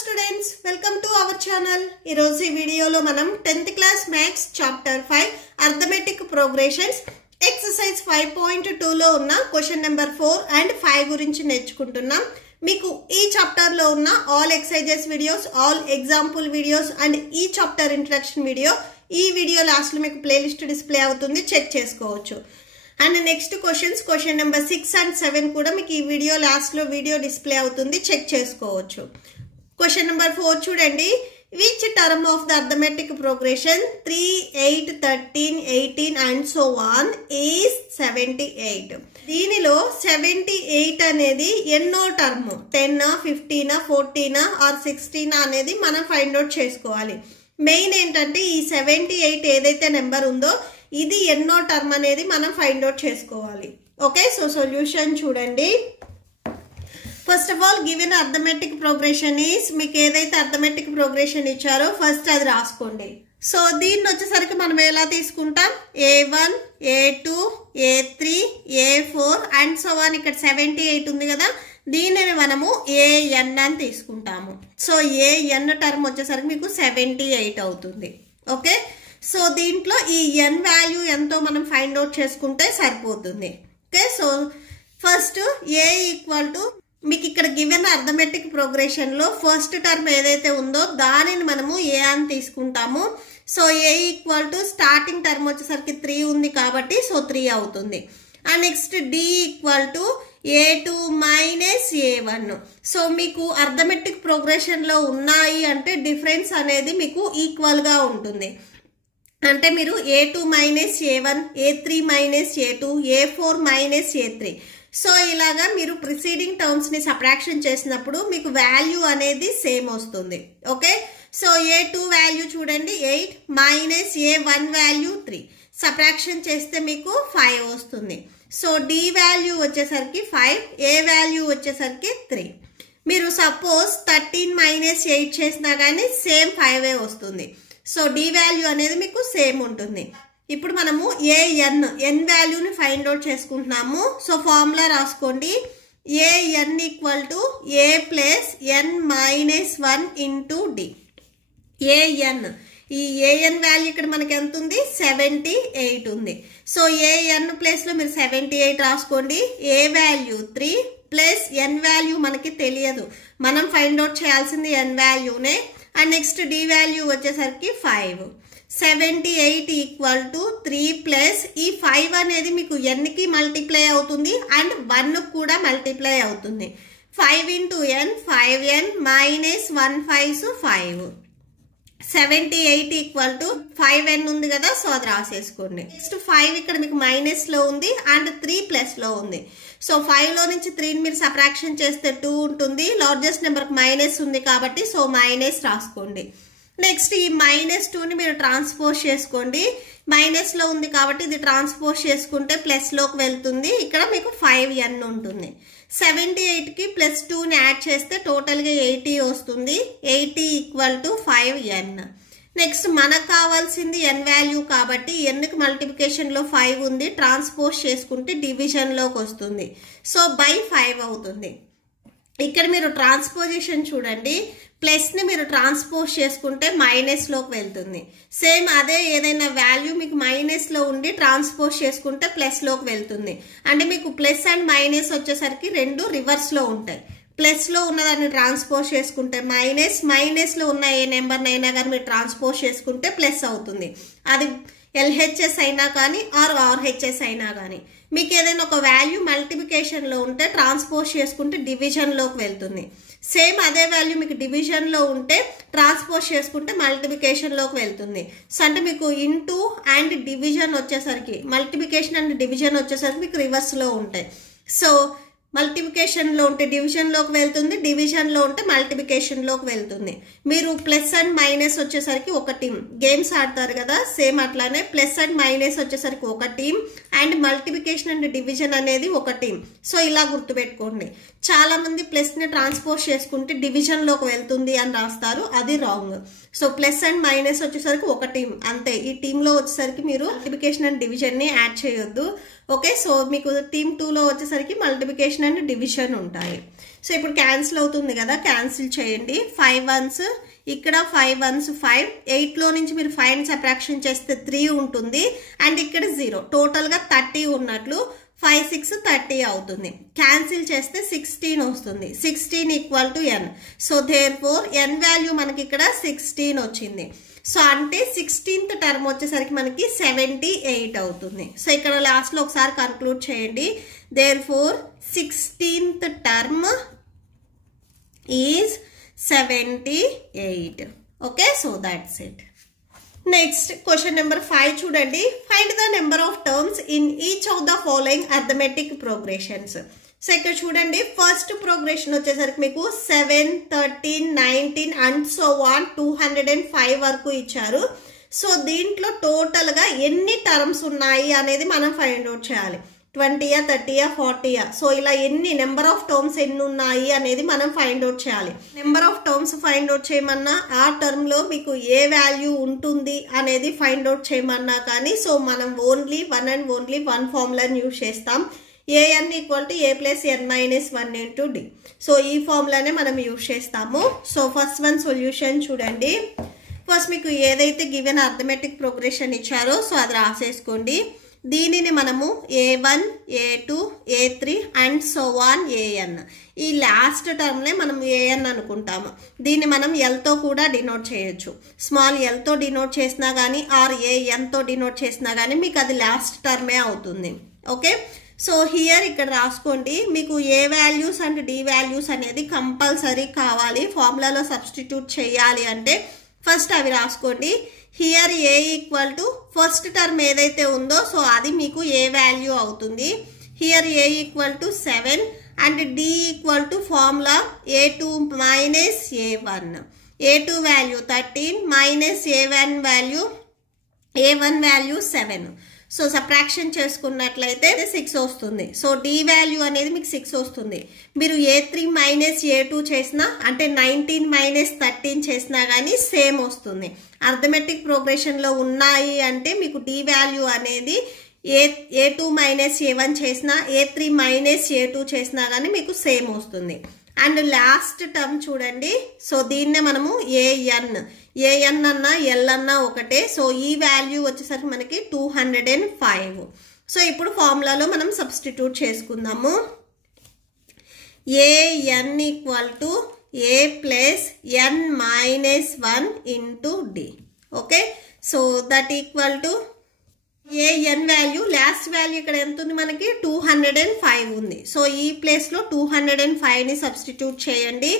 students, welcome to our channel. ఈరోజు ఈ వీడియోలో మనం 10th class maths chapter 5 arithmetic progressions exercise 5.2 లో ఉన్న క్వశ్చన్ నెంబర్ 4 and 5 గురించి నేర్చుకుంటున్నాం. మీకు ఈ చాప్టర్ లో ఉన్న all exercises videos, all example videos and ఈ చాప్టర్ ఇంట్రడక్షన్ వీడియో ఈ వీడియో లాస్ట్ లో మీకు ప్లేలిస్ట్ డిస్ప్లే అవుతుంది, చెక్ చేసుకోవచ్చు. And next question number 6 and 7 కూడా మీకు ఈ వీడియో లాస్ట్ లో వీడియో డిస్ప్లే అవుతుంది, చెక్ చేసుకోవచ్చు. క్వశ్చన్ నెంబర్ 4 చూడండి. Which term of the arithmetic progression 3, 8, 13, 18 and so on is 78. దీనిలో 78 అనేది ఎన్నో టర్మ్, 10, 15, 14 ఆర్ 16 అనేది మనం ఫైండ్ అవుట్ చేసుకోవాలి. మెయిన్ ఏంటంటే ఈ 78 ఏదైతే నెంబర్ ఉందో ఇది ఎన్నో టర్మ్ అనేది మనం ఫైండ్ అవుట్ చేసుకోవాలి. ఓకే, సో సొల్యూషన్ చూడండి. First of all given arithmetic progression is, మీకు ఏదైతే అర్థమెటిక్ ప్రోగ్రెషన్ ఇచ్చారో ఫస్ట్ అది రాసుకోండి. సో దీన్ని వచ్చేసరికి మనం ఎలా తీసుకుంటాం, A1, A2, A3, A4 and so on. ఇక్కడ 78 ఉంది కదా, దీనిని మనము AN అని తీసుకుంటాము. సో AN టర్మ్ వచ్చేసరికి మీకు 78 అవుతుంది. ఓకే, సో దీంట్లో ఈ n వాల్యూ ఎంతో మనం ఫైండ్ అవుట్ చేసుకుంటే సరిపోతుంది. Okay, so first A equal to, మీకు ఇక్కడ గివెన్ అర్థమెటిక్ ప్రోగ్రెషన్ లో ఫస్ట్ టర్మ్ ఏదైతే ఉందో దానిని మనము A అని తీసుకుంటాము. So A equal to starting term వచ్చేసరికి 3 ఉంది కాబట్టి సో 3 అవుతుంది. And next D equal to A2 minus A1. So మీకు అర్థమెటిక్ ప్రోగ్రెషన్ లో ఉన్నాయి అంటే డిఫరెన్స్ అనేది మీకు ఈక్వల్ గా ఉంటుంది. అంటే మీరు A2 minus A1, A3 minus A2, A4 minus A3. So ఇలాగా మీరు ప్రిసీడింగ్ టర్మ్స్ ని సబ్ట్రాక్షన్ చేసినప్పుడు మీకు వాల్యూ అనేది సేమ్ వస్తుంది. ఓకే, సో A2 వాల్యూ చూడండి 8 మైనస్ A1 వాల్యూ 3, సబ్ట్రాక్షన్ చేస్తే మీకు 5 వస్తుంది. సో D వాల్యూ వచ్చేసరికి 5, A వాల్యూ వచ్చేసరికి 3. మీరు సపోజ్ 13 మైనస్ 8 చేసినా కానీ సేమ్ 5 వస్తుంది. సో D వాల్యూ అనేది మీకు సేమ్ ఉంటుంది. ఇప్పుడు మనము n వాల్యూని ఫైండ్ అవుట్ చేసుకుంటున్నాము. సో ఫార్ములా రాసుకోండి. an equal to a plus n minus 1 into D. ఈ an వాల్యూ ఇక్కడ మనకి ఎంత ఉంది, 78 ఉంది. సో an ప్లేస్ లో మీరు 78 రాసుకోండి. a value 3 plus n value మనకి తెలియదు, మనం ఫైండ్ అవుట్ చేయాల్సింది n వాల్యూనే. అండ్ నెక్స్ట్ D వాల్యూ వచ్చేసరికి 5. 78 ఈక్వల్ టు 3 ప్లస్ ఈ 5 అనేది మీకు n కి మల్టిప్లై అవుతుంది అండ్ 1 కూడా మల్టిప్లై అవుతుంది. 5 into n 5n minus 1 5 5. 78 equal to 5n ఉంది కదా, సో అది రాసేసుకోండి. నెక్స్ట్ 5 ఇక్కడ మీకు మైనస్ లో ఉంది అండ్ 3 ప్లస్ లో ఉంది. సో 5 లో నుంచి 3 మీరు సబ్ట్రాక్షన్ చేస్తే 2 ఉంటుంది. లార్జెస్ట్ నెంబర్ మైనస్ ఉంది కాబట్టి సో మైనస్ రాసుకోండి. నెక్స్ట్ ఈ -2 ని మీరు ట్రాన్స్పోజ్ చేసుకోండి. మైనస్ లో ఉంది కాబట్టి ఇది ట్రాన్స్పోజ్ చేసుకుంటే ప్లస్ లోకి వెళ్తుంది. ఇక్కడ మీకు 5n ఉంటుంది. 78 కి ప్లస్ 2 ని యాడ్ చేస్తే టోటల్ గా 80 వస్తుంది. 80 ఈక్వల్ టు 5n. నెక్స్ట్ మనకు కావాల్సింది n వాల్యూ కాబట్టి n కి మల్టిప్లికేషన్ లో 5 ఉంది, ట్రాన్స్పోజ్ చేసుకుంటే డివిజన్ లోకి వస్తుంది. సో బై 5 అవుతుంది. ఇక్కడ మీరు ట్రాన్స్పోజిషన్ చూడండి, ప్లస్ ని మీరు ట్రాన్స్పోజ్ చేసుకుంటే మైనస్ లోకి వెళ్తుంది. సేమ్ అదే ఏదైనా వాల్యూ మీకు మైనస్ లో ఉండి ట్రాన్స్పోజ్ చేసుకుంటే ప్లస్ లోకి వెళ్తుంది. అంటే మీకు ప్లస్ అండ్ మైనస్ వచ్చేసరికి రెండు రివర్స్ లో ఉంటాయి. ప్లస్ లో ఉన్నదాన్ని ట్రాన్స్పోజ్ చేసుకుంటే మైనస్, మైనస్ లో ఉన్న ఏ నెంబర్ అయినా కానీ మీరు ట్రాన్స్పోజ్ చేసుకుంటే ప్లస్ అవుతుంది. అది LHS అయినా కానీ ఆర్ RHS అయినా కానీ మీకు ఏదైనా ఒక వాల్యూ మల్టిప్లికేషన్ లో ఉంటే ట్రాన్స్పోజ్ చేసుకుంటే డివిజన్ లోకి వెళ్తుంది. సేమ్ అదే వాల్యూ మీకు డివిజన్ లో ఉంటే ట్రాన్స్పోజ్ చేసుకుంటే మల్టిప్లికేషన్ లోకి వెళ్తుంది. సో అంటే మీకు ఇంటూ అండ్ డివిజన్ వచ్చేసరికి, మల్టిప్లికేషన్ అండ్ డివిజన్ వచ్చేసరికి మీకు రివర్స్ లో ఉంటాయి. సో మల్టిప్లికేషన్ లో ఉంటే డివిజన్ లోకి వెళ్తుంది, డివిజన్ లో ఉంటే మల్టిప్లికేషన్ లోకి వెళ్తుంది. మీరు ప్లస్ అండ్ మైనస్ వచ్చేసరికి ఒక టీమ్, గేమ్స్ ఆడతారు కదా సేమ్ అట్లానే ప్లస్ అండ్ మైనస్ వచ్చేసరికి ఒక team and multiplication and division అనేది ఒక టీమ్. సో ఇలా గుర్తుపెట్టుకోండి. చాలా మంది ప్లస్ ని ట్రాన్స్పోజ్ చేసుకుంటే డివిజన్ లోకి వెళ్తుంది అని రాస్తారు, అది wrong. So plus and minus వచ్చేసరికి ఒక టీమ్ అంతే. ఈ టీమ్ లో వచ్చేసరికి మీరు మల్టిప్లికేషన్ అండ్ డివిజన్ ని యాడ్ చేయొద్దు. ఓకే, సో మీకు టీమ్ 2 లో వచ్చేసరికి మల్టిప్లికేషన్ అండ్ డివిజన్ ఉంటాయి. సో ఇప్పుడు క్యాన్సిల్ అవుతుంది కదా, క్యాన్సిల్ చేయండి. 5 ones ఇక్కడ 5 ones 5, 8లో నుంచి మీరు 5 సబ్ట్రాక్షన్ చేస్తే 3 ఉంటుంది అండ్ ఇక్కడ 0, టోటల్గా 30 ఉన్నట్లు 5 6 30 అవుతుంది. క్యాన్సిల్ చేస్తే 16 వస్తుంది. 16 equal to n. So therefore n value మనకి ఇక్కడ 16 వచ్చింది. సో అంటే 16th టర్మ్ వచ్చేసరికి మనకి 78 అవుతుంది. సో ఇక్కడ లాస్ట్లో ఒకసారి కన్క్లూడ్ చేయండి. therefore 16th term is 78. Okay, so that's it. Next question number 5 చూడండి. Find the number of terms in each of the following arithmetic progressions. So ఇక్కడ చూడండి, ఫస్ట్ ప్రోగ్రెషన్ వచ్చేసరికి మీకు 7, 13, 19 అండ్ సో ఆన్ 205 వరకు ఇచ్చారు. సో దీంట్లో టోటల్గా ఎన్ని టర్మ్స్ ఉన్నాయి అనేది మనం ఫైండ్ అవుట్ చేయాలి. 20, 30, 40. సో ఇలా ఎన్ని నెంబర్ ఆఫ్ టర్మ్స్ ఎన్ని ఉన్నాయి అనేది మనం ఫైండ్ అవుట్ చేయాలి. Number of terms find out చేయమన్నా, ఆ టర్మ్లో మీకు ఏ వాల్యూ ఉంటుంది అనేది ఫైండ్ అవుట్ చేయమన్నా కానీ, సో మనం ఓన్లీ వన్ ఫార్ములాని యూజ్ చేస్తాం. an equal to a plus n minus 1 into d. So ఈ ఫార్ములానే మనం యూజ్ చేస్తాము. సో ఫస్ట్ వన్ సొల్యూషన్ చూడండి. ఫస్ట్ మీకు ఏదైతే గివెన్ అర్థమెటిక్ ప్రోగ్రెషన్ ఇచ్చారో సో అది రాసేసుకోండి. దీనిని మనము a1, a2, a3 and so on an. ఈ లాస్ట్ టర్మ్లే మనం an అనుకుంటాము. దీన్ని మనం ఎల్తో కూడా డినోట్ చేయొచ్చు. స్మాల్ ఎల్తో డినోట్ చేసినా కానీ ఆర్ anతో డినోట్ చేసినా కానీ మీకు అది లాస్ట్ టర్మే అవుతుంది. ఓకే, సో హియర్ ఇక్కడ రాసుకోండి. మీకు a values and d values అనేది కంపల్సరీ కావాలి ఫార్ములాలో సబ్స్టిట్యూట్ చేయాలి అంటే ఫస్ట్ అవి రాసుకోండి. Here a equal to first term ఏదైతే ఉందో సో అది మీకు ఏ వాల్యూ అవుతుంది. Here a equal to 7 and d equal to formula a2 minus a1. a2 value 13 minus a1 value 7. So subtraction చేసుకున్నట్లయితే 6 వస్తుంది. సో డి వాల్యూ అనేది మీకు 6 వస్తుంది. మీరు a3 మైనస్ a2 చేసినా అంటే 19 మైనస్ 13 చేసినా కానీ సేమ్ వస్తుంది. అర్థమెటిక్ ప్రోగ్రెషన్లో ఉన్నాయి అంటే మీకు డి వాల్యూ అనేది a2 మైనస్ a1 చేసినా a3 మైనస్ a2 చేసినా కానీ మీకు సేమ్ వస్తుంది. అండ్ లాస్ట్ టర్మ్ చూడండి. సో దీన్నే మనము an అన్నా ఎల్ అన్నా ఒకటే. సో ఈ వాల్యూ వచ్చేసరికి మనకి 205. సో ఇప్పుడు ఫార్ములాలో మనం సబ్స్టిట్యూట్ చేసుకుందాము. an equal to a plus n minus 1 into d. Okay, so that equal to an value last value ఇక్కడ ఎంత ఉంది మనకి 205 ఉంది. సో ఈ ప్లేస్లో 205ని సబ్స్టిట్యూట్ చేయండి.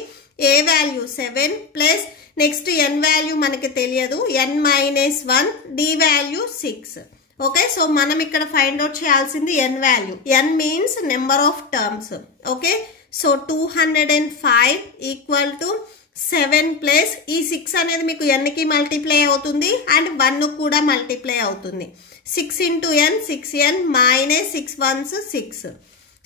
a value 7 plus next n value మనకి తెలియదు n minus 1, d value 6. Okay, so మనం ఇక్కడ ఫైండ్ అవుట్ చేయాల్సింది n value. n means number of terms. Okay, so 205 equal to 7 plus ఈ 6 అనేది మీకు nకి మల్టిప్లై అవుతుంది అండ్ 1 కూడా మల్టిప్లై అవుతుంది. 6 into n 6n minus 6 ones 6.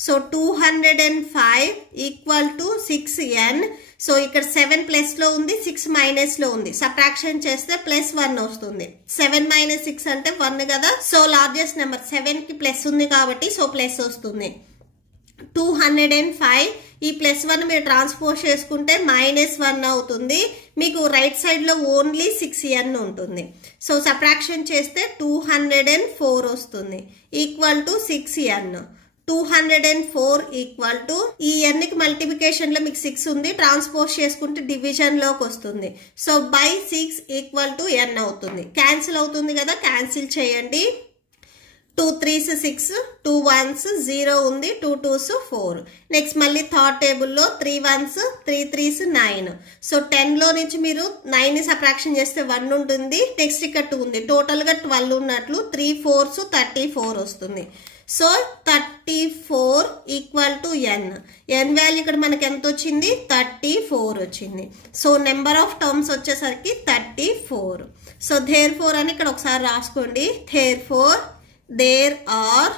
So 205 equal to 6n. So ఇక్కడ 7 ప్లస్లో ఉంది, 6 మైనస్లో ఉంది. సబ్ట్రాక్షన్ చేస్తే ప్లస్ 1 వస్తుంది. 7 మైనస్ 6 అంటే 1 కదా. సో లార్జెస్ట్ నెంబర్ 7కి ప్లస్ ఉంది కాబట్టి సో ప్లస్ వస్తుంది. 205 ఈ ప్లస్ 1 మీరు ట్రాన్స్పోజ్ చేసుకుంటే మైనస్ 1 అవుతుంది. మీకు రైట్ సైడ్లో ఓన్లీ 6n ఉంటుంది. సో సబ్ట్రాక్షన్ చేస్తే 204 వస్తుంది equal to 6n. 204 equal to ఈ nకి మల్టిప్లికేషన్లో మీకు 6 ఉంది, ట్రాన్స్పోజ్ చేసుకుంటే డివిజన్లోకి వస్తుంది. So by 6 equal to n అవుతుంది. క్యాన్సిల్ అవుతుంది కదా, క్యాన్సిల్ చేయండి. 2 3s 6, 2 1s 0 ఉంది, 2 2s 4. నెక్స్ట్ మళ్ళీ థర్డ్ టేబుల్లో 3 1s 3 3s 9. సో 10లో నుంచి మీరు 9ని సబ్ట్రాక్షన్ చేస్తే 1 ఉంటుంది. నెక్స్ట్ ఇక్కడ 2 ఉంది, టోటల్గా 12 ఉన్నట్లు 3 4s 34 వస్తుంది. So 34 equal to n. n value ఇక్కడ మనకి ఎంత వచ్చింది 34 వచ్చింది. సో నెంబర్ ఆఫ్ టర్మ్స్ వచ్చేసరికి 34. సో therefore అని ఇక్కడ ఒకసారి రాసుకోండి. therefore there are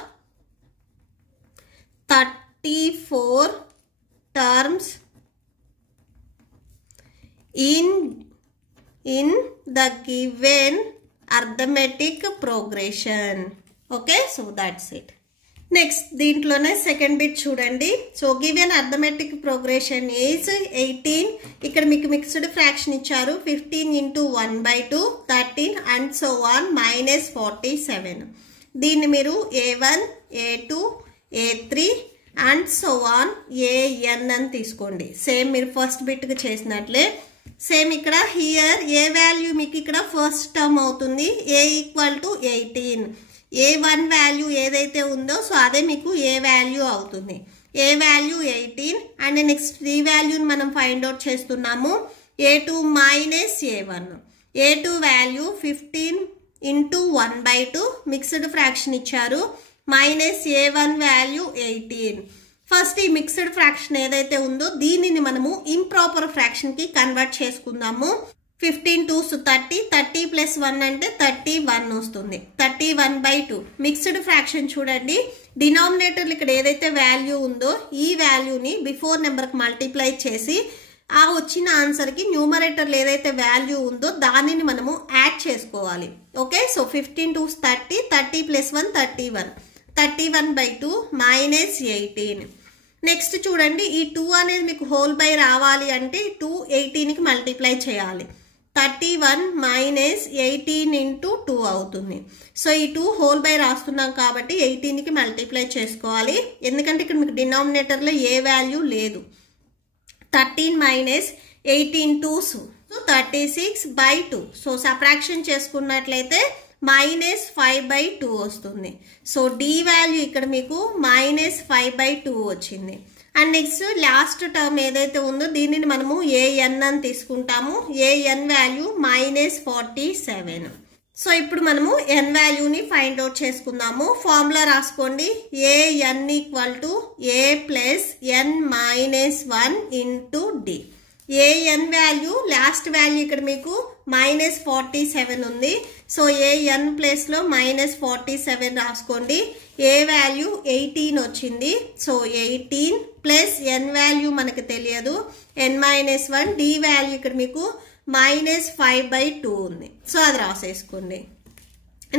34 terms in the given arithmetic progression. Okay, so that's it. Next దీంట్లోనే సెకండ్ బిట్ చూడండి. So given arithmetic progression is 18. ఇక్కడ మీకు మిక్స్డ్ ఫ్రాక్షన్ ఇచ్చారు 15 into 1/2 13 and so on -47. దీన్ని మీరు A1 A2 A3 and so on AN అని తీసుకోండి. Same మీరు ఫస్ట్ బిట్కి చేసినట్లే సేమ్ ఇక్కడ హియర్ ఏ వాల్యూ మీకు ఇక్కడ ఫస్ట్ టర్మ్ అవుతుంది A = 18. A1 వాల్యూ ఏదైతే ఉందో సో అదే మీకు ఏ వాల్యూ అవుతుంది. ఏ వాల్యూ 18 అండ్ నెక్స్ట్ ఈ వాల్యూని మనం ఫైండ్ అవుట్ చేస్తున్నాము. A2 - A1. A2 value 15 into 1/2 mixed fraction ఇచ్చారు -A1 వాల్యూ 18. ఫస్ట్ ఈ మిక్స్డ్ ఫ్రాక్షన్ ఏదైతే ఉందో దీనిని మనము ఇంప్రాపర్ ఫ్రాక్షన్ కి కన్వర్ట్ చేసుకుందాము. 15 2s 30 30 + 1 అంటే 31 వస్తుంది. 31/2 మిక్స్డ్ ఫ్రాక్షన్ చూడండి. డినామినేటర్లు ఇక్కడ ఏదైతే వాల్యూ ఉందో ఈ వాల్యూని బిఫోర్ నెంబర్కి మల్టిప్లై చేసి ఆ వచ్చిన ఆన్సర్కి న్యూమరేటర్లు ఏదైతే వాల్యూ ఉందో దానిని మనము యాడ్ చేసుకోవాలి. Okay, so 15 2s 30 30 + 1 31 31/2 -18. నెక్స్ట్ చూడండి ఈ 2 అనేది మీకు హోల్ బై రావాలి అంటే 2 18కి మల్టిప్లై చేయాలి. 31 - 18 into 2 అవుతుంది. సో ఈ 2 హోల్ బై రాస్తున్నాం కాబట్టి 18కి మల్టిప్లై చేసుకోవాలి. ఎందుకంటే ఇక్కడ మీకు డినామినేటర్లో ఏ వాల్యూ లేదు. 13 - 18 2s 36/2. సో సబ్ట్రాక్షన్ చేసుకున్నట్లయితే -5/2 వస్తుంది. సో డి వాల్యూ ఇక్కడ మీకు -5/2 వచ్చింది. అండ్ నెక్స్ట్ లాస్ట్ టర్మ్ ఏదైతే ఉందో దీనిని మనము AN అని తీసుకుంటాము. AN value -47. సో ఇప్పుడు మనము n వాల్యూని ఫైండ్ అవుట్ చేసుకుందాము. ఫార్ములా రాసుకోండి. AN = A + n - 1 into D. AN value last value ఇక్కడ మీకు -47 ఉంది. సో AN ప్లేస్లో -47 రాసుకోండి. ఏ వాల్యూ 18 వచ్చింది. సో 18 + n వాల్యూ మనకు తెలియదు n - 1. D వాల్యూ ఇక్కడ మీకు -5/2 ఉంది. సో అది రాసేసుకోండి.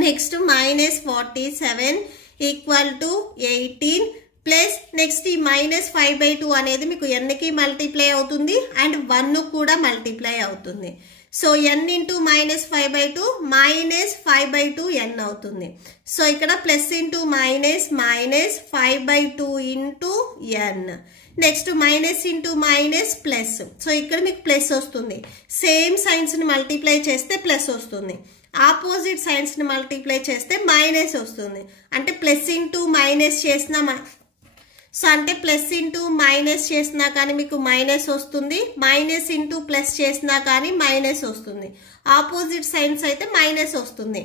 నెక్స్ట్ -47 = 18 ప్లస్ నెక్స్ట్ ఈ -5/2 అనేది మీకు nకి మల్టిప్లై అవుతుంది అండ్ 1 కూడా మల్టిప్లై అవుతుంది. సో n into -5/2 -5/2 n అవుతుంది. సో ఇక్కడ plus into minus -5/2 into n. Next minus into minus plus. So ఇక్కడ మీకు ప్లస్ వస్తుంది. సేమ్ సైన్స్ని మల్టిప్లై చేస్తే ప్లస్ వస్తుంది. ఆపోజిట్ సైన్స్ని మల్టిప్లై చేస్తే మైనస్ వస్తుంది. అంటే ప్లస్ ఇంటూ మైనస్ చేసిన సో అంటే ప్లస్ ఇంటూ మైనస్ చేసినా కానీ మీకు మైనస్ వస్తుంది. మైనస్ ఇంటూ ప్లస్ చేసినా కానీ మైనస్ వస్తుంది. ఆపోజిట్ సైన్స్ అయితే మైనస్ వస్తుంది.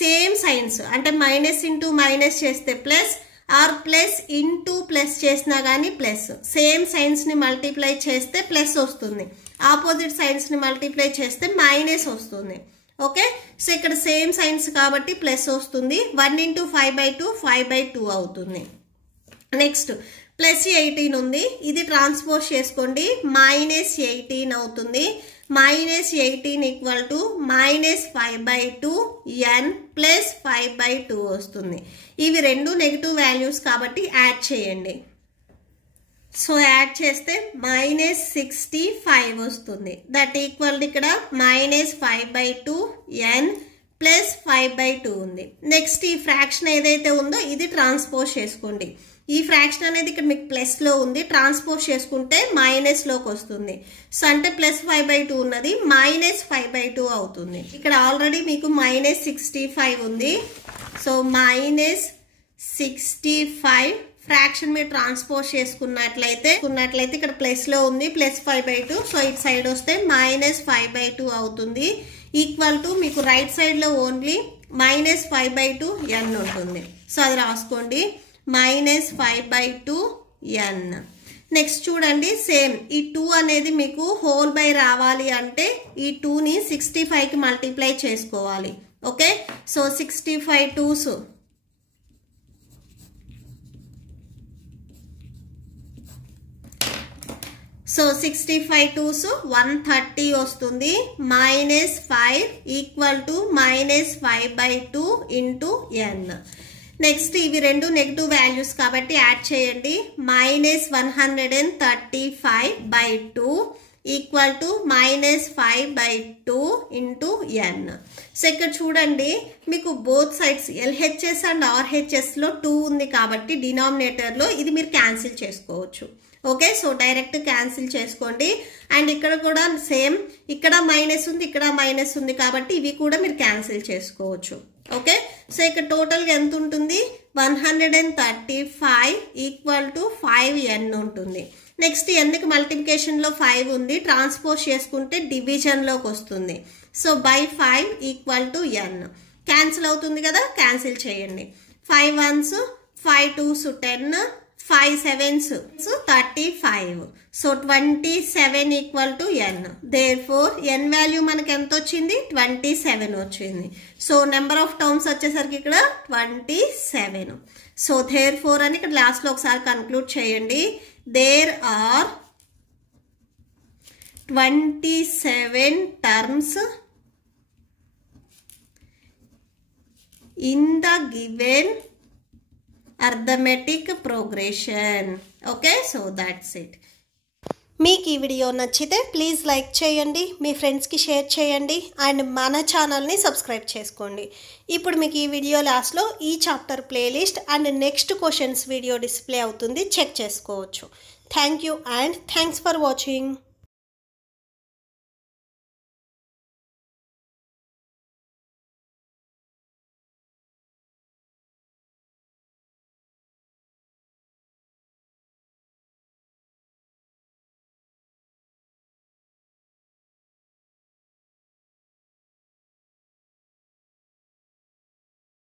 సేమ్ సైన్స్ అంటే మైనస్ ఇంటూ మైనస్ చేస్తే plus or plus into plus చేసినా కానీ ప్లస్. సేమ్ సైన్స్ని మల్టిప్లై చేస్తే ప్లస్ వస్తుంది. ఆపోజిట్ సైన్స్ని మల్టిప్లై చేస్తే మైనస్ వస్తుంది. ఓకే, సో ఇక్కడ సేమ్ సైన్స్ కాబట్టి ప్లస్ వస్తుంది. 1 into 5/2 5/2 అవుతుంది. నెక్స్ట్ ప్లస్ 18 ఉంది. ఇది ట్రాన్స్పోజ్ చేసుకోండి. -18 అవుతుంది. -18 = -5/2 n + 5/2 వస్తుంది. ఇవి రెండు నెగిటివ్ వాల్యూస్ కాబట్టి యాడ్ చేయండి. సో యాడ్ చేస్తే -65 వస్తుంది. దట్ ఈక్వల్ ఇక్కడ -5/2 n + 5/2 ఉంది. నెక్స్ట్ ఈ ఫ్రాక్షన్ ఏదైతే ఉందో ఇది ట్రాన్స్పోజ్ చేసుకోండి. ఈ ఫ్రాక్షన్ అనేది ఇక్కడ మీకు ప్లస్లో ఉంది. ట్రాన్స్పోజ్ చేసుకుంటే మైనస్లోకి వస్తుంది. సో అంటే +5/2 ఉన్నది -5/2 అవుతుంది. ఇక్కడ ఆల్రెడీ మీకు -65 ఉంది. సో -65 ఫ్రాక్షన్ మీరు ట్రాన్స్పోజ్ చేసుకున్నట్లయితే ఇక్కడ ప్లస్లో ఉంది +5/2. సో ఇటు సైడ్ వస్తే -5/2 అవుతుంది. ఈక్వల్ టు మీకు రైట్ సైడ్లో ఓన్లీ -5/2 n ఉంటుంది. సో అది రాసుకోండి. -5/2 n. నెక్స్ట్ చూడండి సేమ్ ఈ 2 అనేది మీకు హోల్ బై రావాలి అంటే ఈ 2ని 65కి మల్టిప్లై చేసుకోవాలి. Okay, so 65 2s so 65 2s 130 వస్తుంది. -5 = -5/2 into n. నెక్స్ట్ ఇవి రెండు నెగిటివ్ వాల్యూస్ కాబట్టి యాడ్ చేయండి. -135/2 equal to -5/2 into n. So ఇక్కడ చూడండి, మీకు బోత్ సైడ్స్ LHS అండ్ RHSలో 2 ఉంది కాబట్టి డినామినేటర్లో ఇది మీరు క్యాన్సిల్ చేసుకోవచ్చు. ఓకే, సో డైరెక్ట్ క్యాన్సిల్ చేసుకోండి. అండ్ ఇక్కడ కూడా సేమ్, ఇక్కడ మైనస్ ఉంది, ఇక్కడ మైనస్ ఉంది కాబట్టి ఇవి కూడా మీరు క్యాన్సిల్ చేసుకోవచ్చు. ఓకే, సో ఇక్కడ టోటల్గా ఎంత ఉంటుంది? 135 ఈక్వల్ టు 5n ఉంటుంది. నెక్స్ట్ ఎన్కి మల్టిప్లికేషన్లో 5 ఉంది, ట్రాన్స్పోజ్ చేసుకుంటే డివిజన్లోకి వస్తుంది. So by 5 equal to n. Cancel అవుతుంది కదా, క్యాన్సిల్ చేయండి. 5 1s 5 2s 10, 5 7s 35. So 27 equal to n. Therefore n value మనకి ఎంత వచ్చింది? 27 వచ్చింది. సో నెంబర్ ఆఫ్ టర్మ్స్ వచ్చేసరికి ఇక్కడ 27. సో దేర్ఫోర్ అని ఇక్కడ లాస్ట్లో ఒకసారి కన్క్లూడ్ చేయండి. There are 27 terms in the given arithmetic progression. Okay, so that's it. మీకు ఈ వీడియో నచ్చితే ప్లీజ్ లైక్ చేయండి, మీ ఫ్రెండ్స్కి షేర్ చేయండి అండ్ మన ఛానల్ని సబ్స్క్రైబ్ చేసుకోండి. ఇప్పుడు మీకు ఈ వీడియో లాస్ట్లో ఈ chapter playlist and next questions video display అవుతుంది, చెక్ చేసుకోవచ్చు. Thank you and thanks for watching.